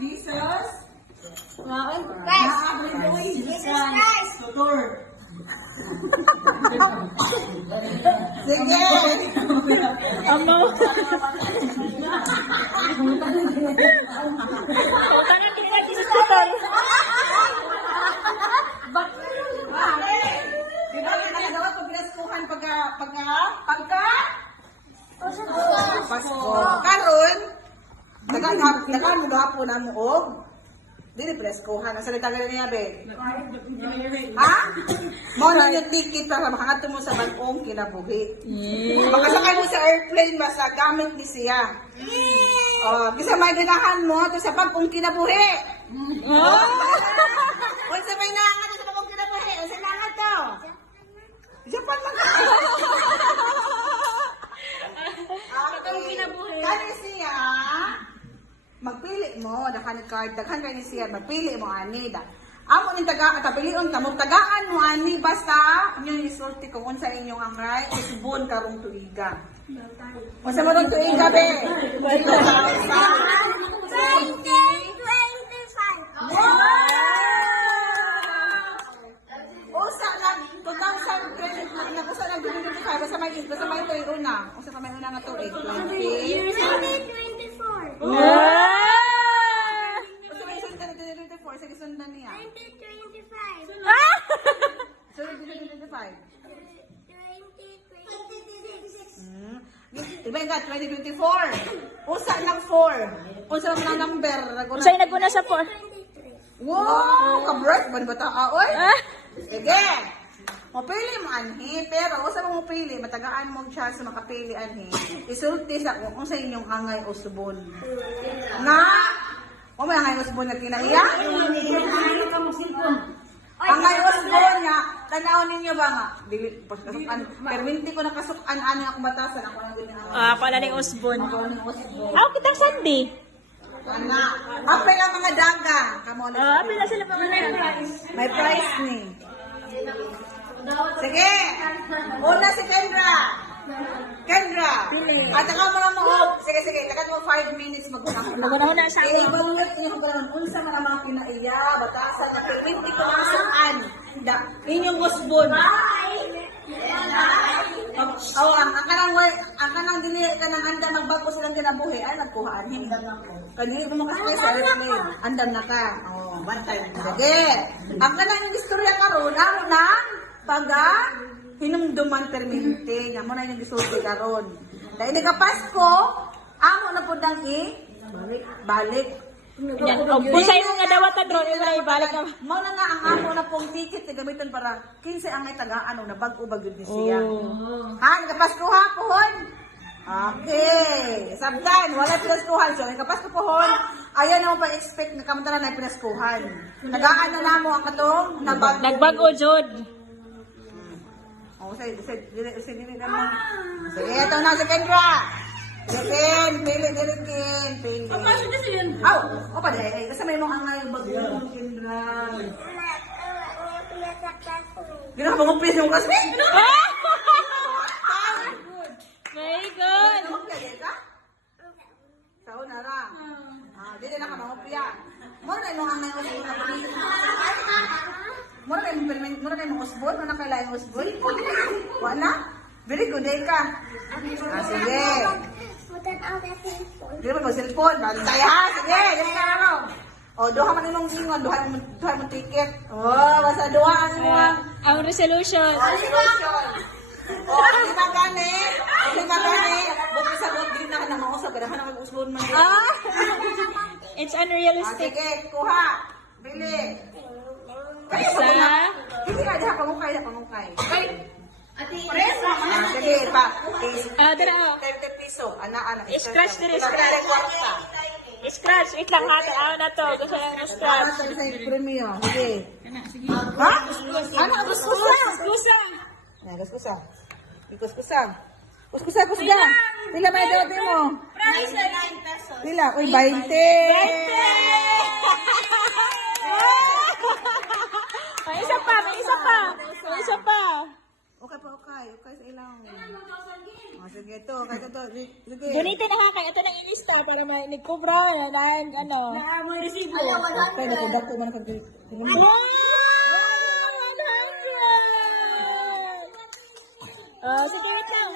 Jesus. Jesus Christ. Tutor. Sige. Amo. Tangan kita di tutor. Di ba kaya dapat pagreskuhan pagka Pasko. Karon, dagan mo gahapon na mo og dili preskuhan. Ang salita ka niya, be. Ha? Mo na yung ticket para makangadto mo sa bagong kinabuhi. Makasakay mo sa airplane basta gamit ni siya. Oh, bisa may ganahan mo to sa bagong kinabuhi. Unsa may nangat sa bagong kinabuhi? Unsa nangat to? Japan lang. Kani siya, magpili mo, daghan kay ni siya, magpili mo ani da. Amo ning tapilion ka mo tagaan mo ani basta inyo isulti kung unsa inyong angay usbon karong tuiga. Unsa mo rong tuiga be? 2025. Usa lang 2020 na usa lang 2025 basta may tuig una. Usa ka may una nga tuig 20. 2024. Usa may sundan 2024 sige sundan niya. 2025. So 2025. 2026. Diba nga, 2024. Usa lang 4. Usa lang na number. Unsay naguna sa 4? Wow! Ka-break ba bata oy? Sige. Mapili mo anhi, pero usa mo mapili, matagaan mo siya sa makapili anhi. Isulti sa kung sa inyong angay usbon. Na o may angay usbon na kinaiya? Angay usbon nga, tanaw ninyo ba nga? Dili pagkasukan. Perminti ko nakasukan ani ako batasan ako na ganyan. Pala ning usbon. Kitang Sunday. Ana, apay ang mga daga. Kamo na. Apil na sila mga May price ni. Sige. Una si Kendra. Kendra. At ako mo lang mo. Sige. Tagan mo 5 minutes maguna. Maguna sa I-evaluate niyo kung unsa mga pinaiya, batasan na perminti ko lang saan. Inyong usbon. Ang kanang dili kanang anda magbago silang kinabuhi ay nagkuhaan hindi kanili mo kasi sa airplane andam na ka bantay sige ang kanang istorya karon amo nang paga hinumduman perminti nga mo na yung gisulti karon dahil ka Pasko amo na pud ang balik Busay mo nga dawat dro, ibalik ka. Mao na nga ang amo na pong ticket gamiton para 15 ang ay tagaan na bag-o gyud ni siya. Ha, nagapaskoha pohon. Okay. Sabdan, wala pinaskuhan. So, nagapasko pohon. Ayan mo pa expect na kamantara na pinaskuhan. Tagaan na namo ang katong Nagbago jud. Oh, sige naman. Sige, ito na si Kendra. Ken, pili. Papasok kasi yun. Aw, o pa dahil. Kasi may mga angay bago Kendra. Gina ka pangupis yung kasi? Very good. Sa una lang. Dili na ka mangupya. Mura na yung angay usbon. Mura na yung usbon. Mura na kailangan usbon. Wala? Very good day ka. Sige. Dili mo cellphone. Bantay ha. Sige. Dili ka na O, duha man imong ingon. Duha mong ticket. Basta duha Ang resolution. Lima gani. Buti sa buot din na nang mausap. Ganahan na mag-usbon man. It's unrealistic. Sige, kuha. Bili. Isa. Hindi ka, diha pangukay. Okay. Preso. Sige, pa. Dara. 30 piso. Ana. Scratch din, scratch. Scratch. Wait lang hati. Na to. Gusto lang na scratch. Sa premium. Sige. Ha? Ano? Kuskusa. Kuskusa. Pila may dote mo? Price na 9 pesos. Pila? Uy, 20. May isa pa. Okay pa, okay. Okay sa ilang. Oh, sige, ito. Okay, ito. Sige. Gunitin na ha, kaya ito nang ilista para may kubra, ano. May resibo. Okay, nakudako man kag. Wow! 100! Oh, sige, wait lang.